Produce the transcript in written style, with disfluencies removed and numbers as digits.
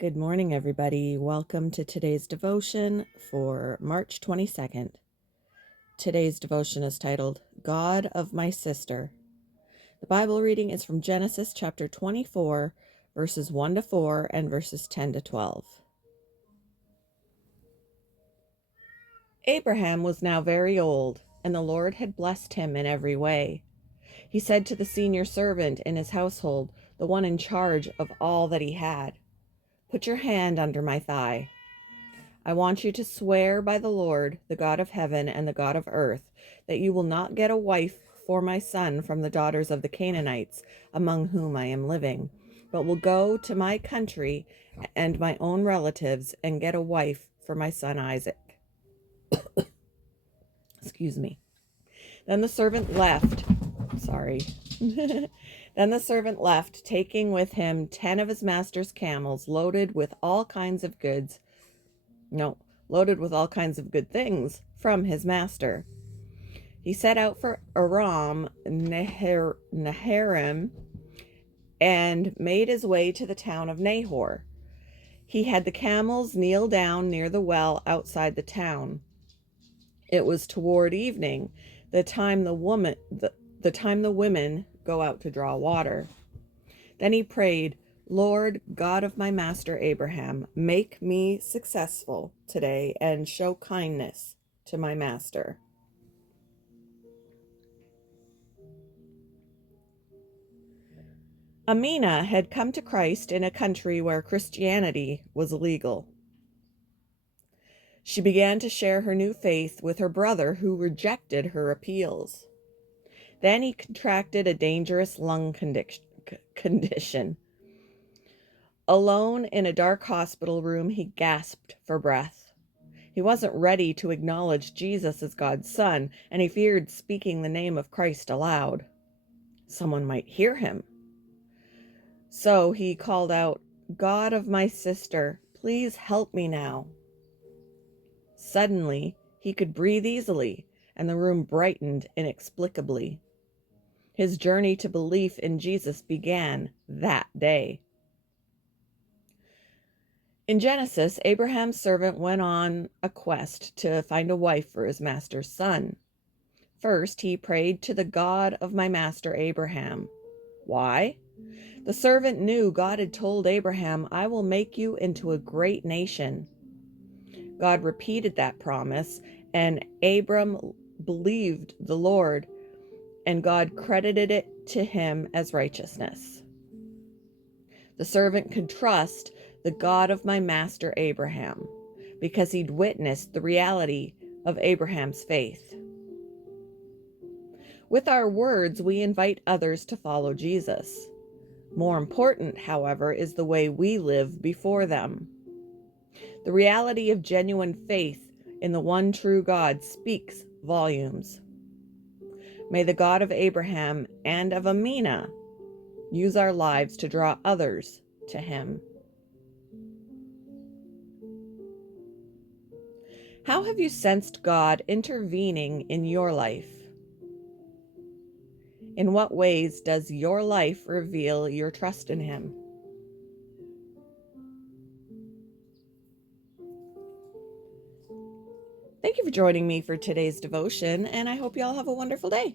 Good morning, everybody. Welcome to today's devotion for March 22nd. Today's devotion is titled, God of My Sister. The Bible reading is from Genesis chapter 24, verses 1 to 4 and verses 10 to 12. Abraham was now very old, and the Lord had blessed him in every way. He said to the senior servant in his household, the one in charge of all that he had, "Put your hand under my thigh. I want you to swear by the Lord, the God of heaven and the God of earth, that you will not get a wife for my son from the daughters of the Canaanites, among whom I am living, but will go to my country and my own relatives and get a wife for my son Isaac." Excuse me. Then the servant left. Sorry. Then the servant left, taking with him 10 of his master's camels loaded with all kinds of goods. Loaded with all kinds of good things from his master. He set out for Aram Naharaim and made his way to the town of Nahor. He had the camels kneel down near the well outside the town. It was toward evening, the time the women go out to draw water. Then he prayed, "Lord, God of my master Abraham, make me successful today and show kindness to my master." Amina had come to Christ in a country where Christianity was illegal. She began to share her new faith with her brother, who rejected her appeals. Then he contracted a dangerous lung condition. Alone in a dark hospital room, he gasped for breath. He wasn't ready to acknowledge Jesus as God's son, and he feared speaking the name of Christ aloud. Someone might hear him. So he called out, "God of my sister, please help me now." Suddenly, he could breathe easily, and the room brightened inexplicably. His journey to belief in Jesus began that day. In Genesis, Abraham's servant went on a quest to find a wife for his master's son. First, he prayed to the God of my master Abraham. Why? The servant knew God had told Abraham, "I will make you into a great nation." God repeated that promise, and Abram believed the Lord, and God credited it to him as righteousness. The servant could trust the God of my master Abraham because he'd witnessed the reality of Abraham's faith. With our words, we invite others to follow Jesus. More important, however, is the way we live before them. The reality of genuine faith in the one true God speaks volumes. May the God of Abraham and of Amina use our lives to draw others to him. How have you sensed God intervening in your life? In what ways does your life reveal your trust in him? Thank you for joining me for today's devotion, and I hope you all have a wonderful day.